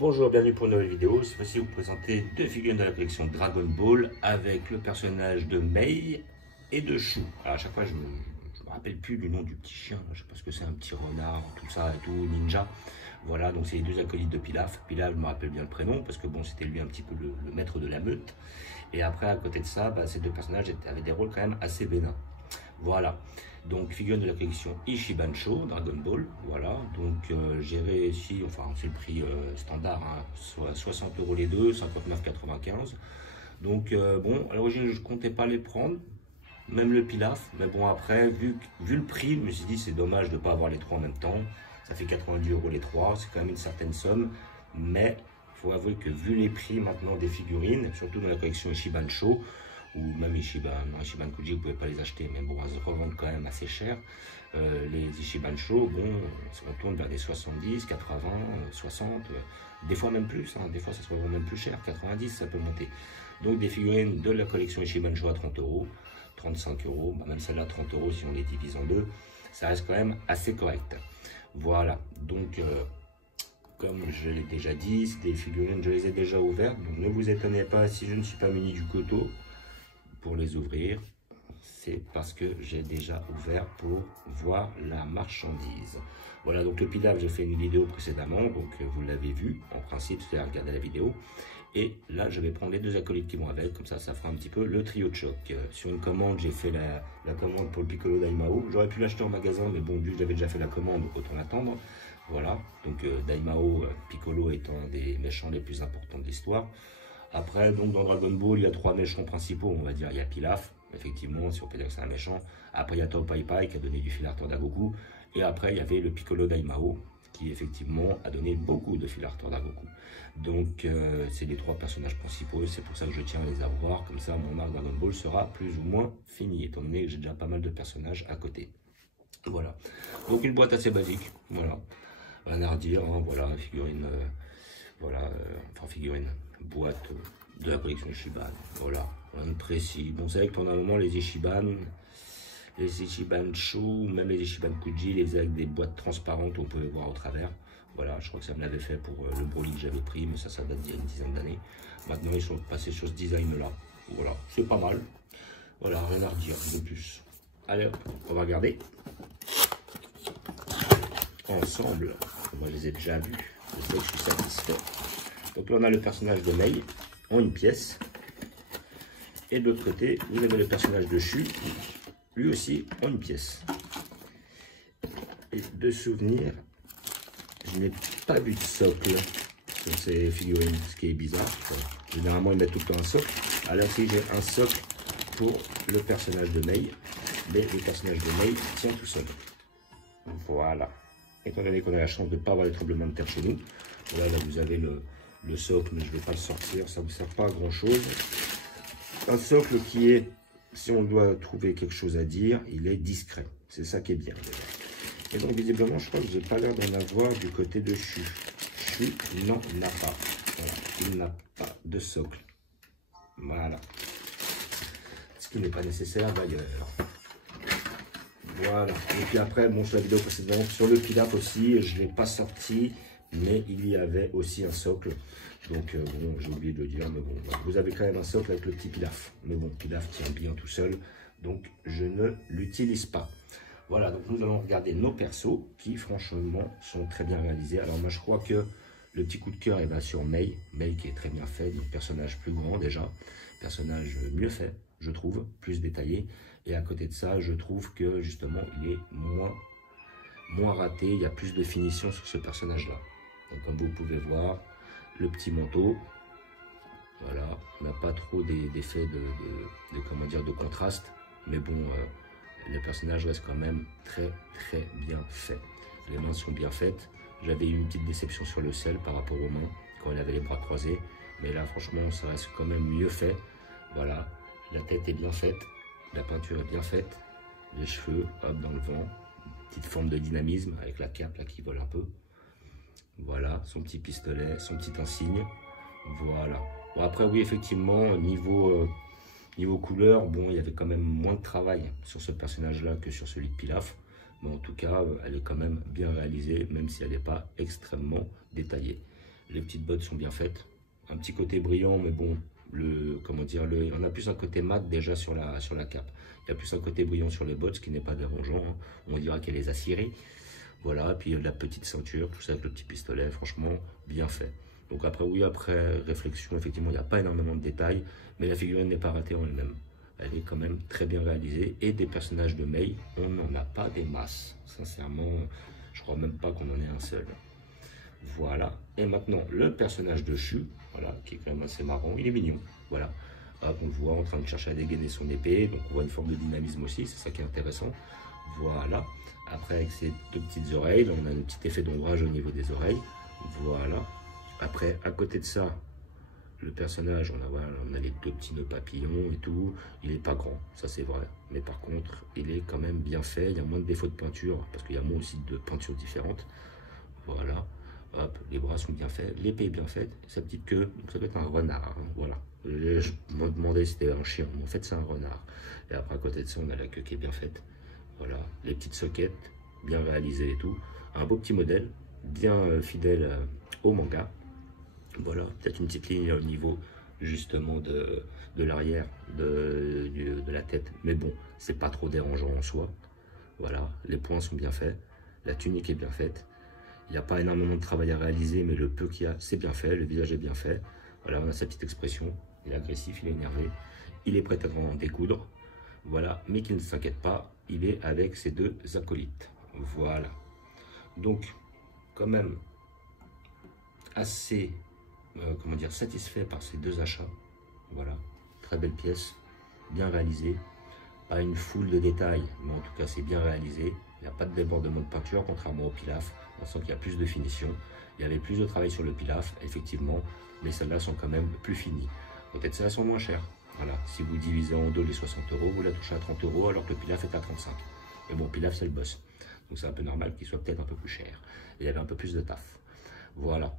Bonjour, bienvenue pour une nouvelle vidéo. Cette fois-ci, vous présenter deux figurines de la collection Dragon Ball avec le personnage de Mei et de Shu. Alors, à chaque fois, je me rappelle plus du nom du petit chien. Je sais pas ce que c'est, un petit renard, tout ça et tout, ninja. Voilà, donc c'est les deux acolytes de Pilaf. Pilaf, je me rappelle bien le prénom parce que bon, c'était lui un petit peu le maître de la meute. Et après, à côté de ça, ces deux personnages avaient des rôles quand même assez bénins. Voilà, donc figurine de la collection Ichiban Sho, Dragon Ball, voilà, donc j'ai réussi, enfin c'est le prix standard, hein, soit 60 € les deux, 59,95 €. Donc bon, à l'origine je comptais pas les prendre, même le Pilaf, mais bon après, vu le prix, je me suis dit c'est dommage de ne pas avoir les trois en même temps, ça fait 90 € les trois, c'est quand même une certaine somme, mais il faut avouer que vu les prix maintenant des figurines, surtout dans la collection Ichiban Sho, ou même Ichiban Kuji, vous ne pouvez pas les acheter, mais bon, elles se revendent quand même assez cher. Les Ichiban Sho, bon, on tourne vers des 70, 80, 60, des fois même plus, hein, des fois ça se revend même plus cher, 90 ça peut monter. Donc des figurines de la collection Ichiban Sho à 30 €, 35 €, même celle-là 30 € si on les divise en deux, ça reste quand même assez correct. Voilà, donc comme je l'ai déjà dit, c'est des figurines, je les ai déjà ouvertes, donc ne vous étonnez pas si je ne suis pas muni du couteau pour les ouvrir, c'est parce que j'ai déjà ouvert pour voir la marchandise. Voilà, donc le Pilaf, j'ai fait une vidéo précédemment, donc vous l'avez vu, en principe, c'est à regarder la vidéo. Et là, je vais prendre les deux acolytes qui vont avec, comme ça fera un petit peu le trio de choc. Sur une commande, j'ai fait la commande pour le Piccolo Daimao. J'aurais pu l'acheter en magasin, mais bon, vu que j'avais déjà fait la commande, autant l'attendre. Voilà, donc Daimao, Piccolo étant un des méchants les plus importants de l'histoire. Après, donc dans Dragon Ball, il y a trois méchants principaux, on va dire. Il y a Pilaf, effectivement, si on peut dire que c'est un méchant. Après, il y a Tao Pai Pai qui a donné du fil à retordre à Goku. Et après, il y avait le Piccolo Daimao qui, effectivement, a donné beaucoup de fil à retordre à Goku. Donc, c'est les trois personnages principaux. C'est pour ça que je tiens à les avoir. Comme ça, mon arc Dragon Ball sera plus ou moins fini, étant donné que j'ai déjà pas mal de personnages à côté. Voilà. Donc, une boîte assez basique. Voilà. Rien à redire. Hein, voilà, figurine. Enfin, figurine. Boîte de la collection Ichiban, voilà, rien de précis. Bon, c'est vrai que pendant un moment, les Ichiban Sho, même les Ichiban Kuji, les avec des boîtes transparentes où on pouvait voir au travers. Voilà, je crois que ça me l'avait fait pour le Broly que j'avais pris, mais ça date d'il y a une dizaine d'années. Maintenant, ils sont passés sur ce design-là. Voilà, c'est pas mal. Voilà, rien à redire de plus. Allez, hop, on va regarder. Ensemble, moi je les ai déjà vus, je sais que je suis satisfait. Donc là, on a le personnage de Mei en une pièce. Et de l'autre côté, vous avez le personnage de Shu, lui aussi en une pièce. Et de souvenir, je n'ai pas vu de socle sur ces figurines, ce qui est bizarre. Généralement, ils mettent tout le temps un socle. Alors ici, j'ai un socle pour le personnage de Mei. Mais le personnage de Mei tient tout seul. Voilà. Étant donné qu'on a la chance de ne pas avoir les tremblements de terre chez nous, voilà, là vous avez le socle, mais je ne vais pas le sortir, ça ne me sert pas à grand chose. Un socle qui est, si on doit trouver quelque chose à dire, il est discret. C'est ça qui est bien. Et donc visiblement, je crois que j'ai pas l'air d'en avoir du côté de Shu. Shu n'en a pas. Voilà, il n'a pas de socle. Voilà. Ce qui n'est pas nécessaire d'ailleurs. Voilà. Et puis après, bon, sur la vidéo précédente, sur le Pilaf aussi, je ne l'ai pas sorti, mais il y avait aussi un socle. Donc, bon, j'ai oublié de le dire, mais bon, voilà. Vous avez quand même un socle avec le petit Pilaf. Mais bon, Pilaf tient bien tout seul, donc je ne l'utilise pas. Voilà, donc nous allons regarder nos persos qui, franchement, sont très bien réalisés. Alors, moi, je crois que le petit coup de cœur, il va sur Mei. Mei qui est très bien fait, donc personnage plus grand déjà, personnage mieux fait, je trouve, plus détaillé. Et à côté de ça, je trouve que justement, il est moins raté. Il y a plus de finition sur ce personnage-là. Donc, comme vous pouvez voir, le petit manteau, voilà, on n'a pas trop d'effets de contraste. Mais bon, le personnage reste quand même très bien fait. Les mains sont bien faites. J'avais eu une petite déception sur le sel par rapport aux mains, quand il avait les bras croisés. Mais là, franchement, ça reste quand même mieux fait. Voilà, la tête est bien faite. La peinture est bien faite, les cheveux, hop, dans le vent, petite forme de dynamisme avec la cape là qui vole un peu. Voilà, son petit pistolet, son petit insigne. Voilà. Bon, après, oui, effectivement, niveau couleur, bon, il y avait quand même moins de travail sur ce personnage-là que sur celui de Pilaf. Mais en tout cas, elle est quand même bien réalisée, même si elle n'est pas extrêmement détaillée. Les petites bottes sont bien faites. Un petit côté brillant, mais bon, comment dire, on a plus un côté mat déjà sur la cape. Il y a plus un côté brillant sur les bottes, ce qui n'est pas dérangeant, hein. On dira qu'elle les a cirées. Voilà, puis la petite ceinture, tout ça avec le petit pistolet, franchement, bien fait. Donc après, oui, après réflexion, effectivement, il n'y a pas énormément de détails, mais la figurine n'est pas ratée en elle-même. Elle est quand même très bien réalisée. Et des personnages de Mei, on n'en a pas des masses. Sincèrement, je crois même pas qu'on en ait un seul. Voilà. Et maintenant, le personnage de Shu, voilà, qui est quand même assez marrant. Il est mignon, voilà. Hop, on le voit en train de chercher à dégainer son épée. Donc on voit une forme de dynamisme aussi, c'est ça qui est intéressant. Voilà. Après, avec ses deux petites oreilles, là, on a un petit effet d'ombrage au niveau des oreilles. Voilà. Après, à côté de ça, le personnage, on a les deux petits nœuds papillons et tout. Il n'est pas grand, ça c'est vrai. Mais par contre, il est quand même bien fait. Il y a moins de défauts de peinture, parce qu'il y a moins aussi de peintures différentes. Voilà. Hop, les bras sont bien faits. L'épée est bien faite. Sa petite queue, donc ça peut être un renard. Hein, voilà. Je me demandais si c'était un chien, mais en fait c'est un renard. Et après, à côté de ça, on a la queue qui est bien faite. Voilà. Les petites soquettes, bien réalisées et tout. Un beau petit modèle, bien fidèle au manga. Voilà, peut-être une petite ligne au niveau justement de l'arrière de la tête, mais bon, c'est pas trop dérangeant en soi. Voilà, les poings sont bien faits, la tunique est bien faite. Il n'y a pas énormément de travail à réaliser, mais le peu qu'il y a, c'est bien fait, le visage est bien fait. Voilà, on a sa petite expression, il est agressif, il est énervé, il est prêt à en découdre. Voilà, mais qu'il ne s'inquiète pas, il est avec ses deux acolytes. Voilà, donc quand même assez comment dire, satisfait par ces deux achats. Voilà, très belle pièce, bien réalisée, pas une foule de détails, mais en tout cas c'est bien réalisé. Il n'y a pas de débordement de peinture, contrairement au pilaf. On sent qu'il y a plus de finition. Il y avait plus de travail sur le pilaf, effectivement, mais celles-là sont quand même plus finies. Peut-être celles-là sont moins chères. Voilà, si vous divisez en deux les 60 €, vous la touchez à 30 €, alors que le pilaf est à 35. Mais bon, pilaf c'est le boss, donc c'est un peu normal qu'il soit peut-être un peu plus cher. Et il y avait un peu plus de taf. Voilà.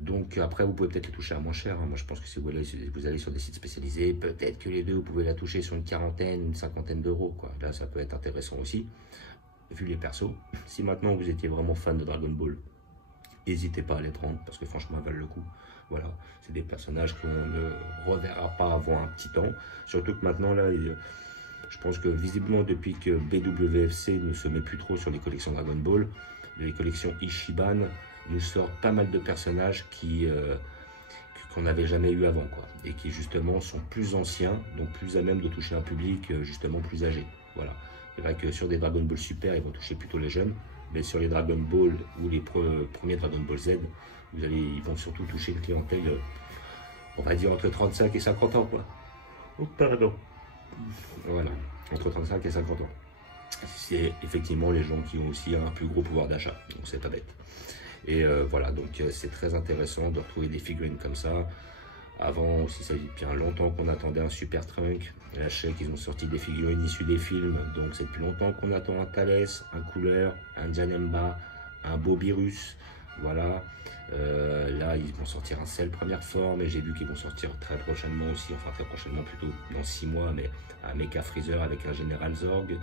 Donc après, vous pouvez peut-être les toucher à moins cher. Hein. Moi, je pense que si vous allez sur des sites spécialisés, peut-être que les deux, vous pouvez la toucher sur une quarantaine, une cinquantaine d'euros. Là, ça peut être intéressant aussi, vu les persos. Si maintenant, vous étiez vraiment fan de Dragon Ball, n'hésitez pas à les prendre, parce que franchement, elles valent le coup. Voilà, c'est des personnages qu'on ne reverra pas avant un petit temps. Surtout que maintenant, là, je pense que visiblement, depuis que BWFC ne se met plus trop sur les collections Dragon Ball, les collections Ichiban nous sortent pas mal de personnages qu'on n'avait jamais eu avant, quoi, et qui justement sont plus anciens, donc plus à même de toucher un public justement plus âgé. Voilà. C'est vrai que sur des Dragon Ball Super, ils vont toucher plutôt les jeunes, mais sur les Dragon Ball ou les premiers Dragon Ball Z, ils vont surtout toucher une clientèle, on va dire entre 35 et 50 ans, quoi. Oh, pardon. Voilà, entre 35 et 50 ans. C'est effectivement les gens qui ont aussi un plus gros pouvoir d'achat, donc c'est pas bête. Et voilà, donc c'est très intéressant de retrouver des figurines comme ça. Avant aussi, ça fait bien longtemps qu'on attendait un Super Trunk. Là, je sais qu'ils ont sorti des figurines issues des films, donc c'est depuis longtemps qu'on attend un Thales, un Couleur, un Janemba, un Bobirus. Voilà, là ils vont sortir un Cell première forme, et j'ai vu qu'ils vont sortir très prochainement aussi, enfin très prochainement plutôt dans 6 mois, mais un Mecha Freezer avec un Général Zorg.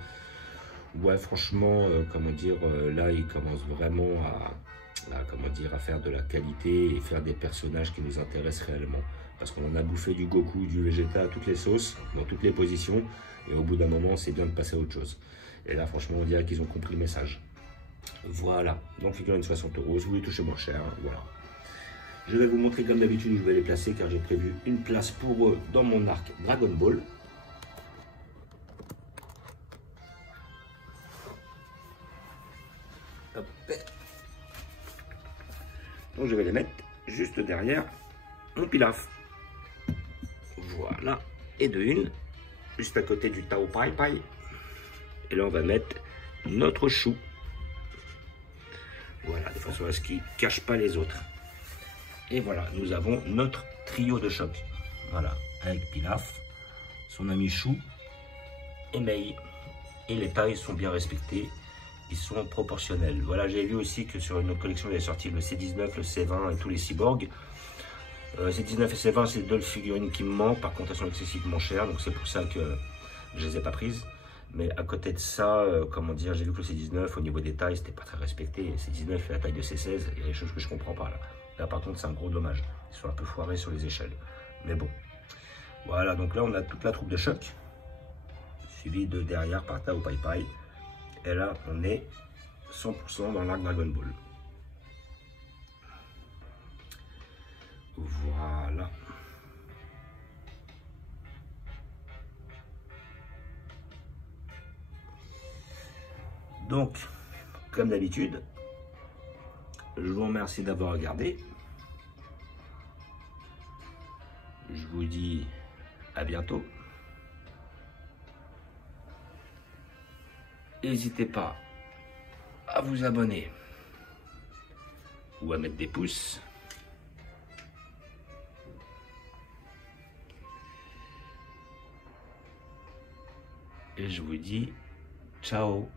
Ouais, franchement, comment dire, là ils commencent vraiment à faire de la qualité et faire des personnages qui nous intéressent réellement. Parce qu'on a bouffé du Goku, du Vegeta à toutes les sauces, dans toutes les positions, et au bout d'un moment, c'est bien de passer à autre chose. Et là, franchement, on dirait qu'ils ont compris le message. Voilà, donc figurine 60 €, si vous voulez toucher moins cher, hein, voilà. Je vais vous montrer comme d'habitude où je vais les placer, car j'ai prévu une place pour eux dans mon arc Dragon Ball. Hop. Donc je vais les mettre juste derrière mon pilaf. Voilà, et de une, juste à côté du Tao Pai Pai. Et là on va mettre notre chou. Voilà, de façon à ce qu'il ne cache pas les autres. Et voilà, nous avons notre trio de choc. Voilà, avec Pilaf, son ami Chou et Mei. Et les tailles sont bien respectées. Ils sont proportionnels. Voilà, j'ai vu aussi que sur une autre collection, il y avait sorti le C19, le C20 et tous les cyborgs. C19 et C20, c'est deux figurines qui me manquent. Par contre, elles sont excessivement chères, donc c'est pour ça que je les ai pas prises. Mais à côté de ça, comment dire, j'ai vu que le C19, au niveau des tailles, c'était pas très respecté. C19 fait la taille de C16, il y a des choses que je comprends pas là. Là, par contre, c'est un gros dommage. Ils sont un peu foirés sur les échelles. Mais bon. Voilà, donc là, on a toute la troupe de choc. Suivi de derrière par Tao Pai Pai. Et là, on est 100% dans l'arc Dragon Ball. Voilà. Donc, comme d'habitude, je vous remercie d'avoir regardé. Je vous dis à bientôt. N'hésitez pas à vous abonner ou à mettre des pouces. Et je vous dis ciao.